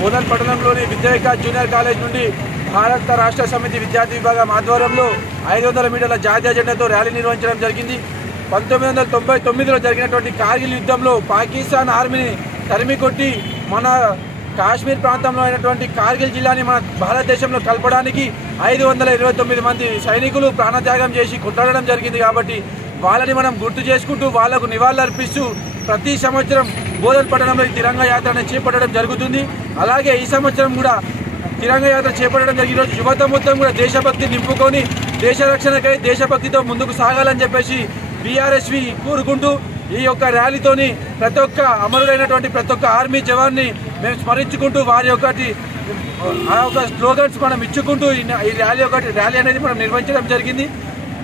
బోధన్ పట్టణంలోని విద్యా Vikas junior college నుండి భారత రాష్ట్ర సమితి విద్యార్థి విభాగం ఆధ్వర్యంలో 500 మీటర్ల జాతీయ జెండాతో ర్యాలీ నిర్వహించడం జరిగింది. 1999లో జరిగినటువంటి కార్గిల్ యుద్ధంలో పాకిస్తాన్ ఆర్మీని తరిమికొట్టి మన కాశ్మీర్ ప్రాంతంలో అయినటువంటి కార్గిల్ జిల్లాని మన భారతదేశంలో కలపడానికి 529 మంది సైనికులు ప్రాణత్యాగం చేసి కొట్టడం జరిగింది. కాబట్టి వాళ్ళని మనం గుర్తు చేసుకుంటూ వాళ్లకు నివాళులర్పిస్తూ ప్రతి సంవత్సరం బోధన్ పట్టణంలో ఈ తిరంగా యాత్రను చేపట్టడం జరుగుతుంది. అలాగే ఈ సంవత్సరం కూడా తిరంగా యాత్ర చేపట్టడం జరిగి ఈరోజు యువత మొత్తం కూడా దేశభక్తి నింపుకొని దేశ రక్షణకై దేశభక్తితో ముందుకు సాగాలని చెప్పేసి బీఆర్ఎస్వి కోరుకుంటూ ఈ యొక్క ర్యాలీతోని ప్రతి ఒక్క అమరుడైనటువంటి ప్రతి ఒక్క ఆర్మీ జవాన్ని మేము స్మరించుకుంటూ వారి యొక్క స్లోగన్స్ మనం ఇచ్చుకుంటూ ఈ ర్యాలీ అనేది మనం నిర్వహించడం జరిగింది.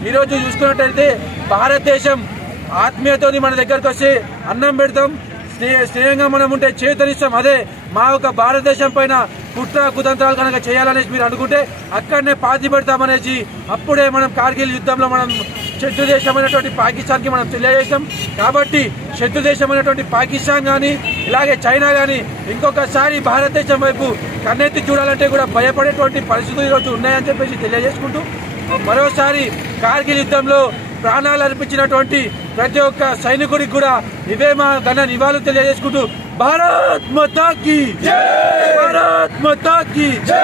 ఈరోజు చూసుకున్నట్టయితే భారతదేశం ఆత్మీయతోని మన దగ్గరకు వస్తే అన్నం పెడతాం, స్నేహంగా మనం ఉంటే చేతనిస్తాం. అదే మా యొక్క భారతదేశం పైన కుట్ర కుతంత్రాలు కనుక చేయాలనేసి మీరు అనుకుంటే అక్కడనే పాతి పెడతామనేసి అప్పుడే మనం కార్గిల్ యుద్ధంలో మనం శత్రు దేశమైనటువంటి పాకిస్తాన్కి మనం తెలియజేసాం. కాబట్టి శత్రు దేశమైనటువంటి పాకిస్తాన్ కానీ ఇలాగే చైనా కానీ ఇంకొకసారి భారతదేశం వైపు కన్నెత్తి చూడాలంటే కూడా భయపడేటువంటి పరిస్థితులు ఈరోజు ఉన్నాయని చెప్పేసి తెలియజేసుకుంటూ మరోసారి కార్గిల్ యుద్ధంలో ప్రాణాలు అర్పించినటువంటి ప్రతి ఒక్క సైనికుడికి కూడా ఇవే మా ఘన నివాళులు తెలియజేసుకుంటూ భారత్ మాతా కీ జై, భారత్ మాతా కీ జై.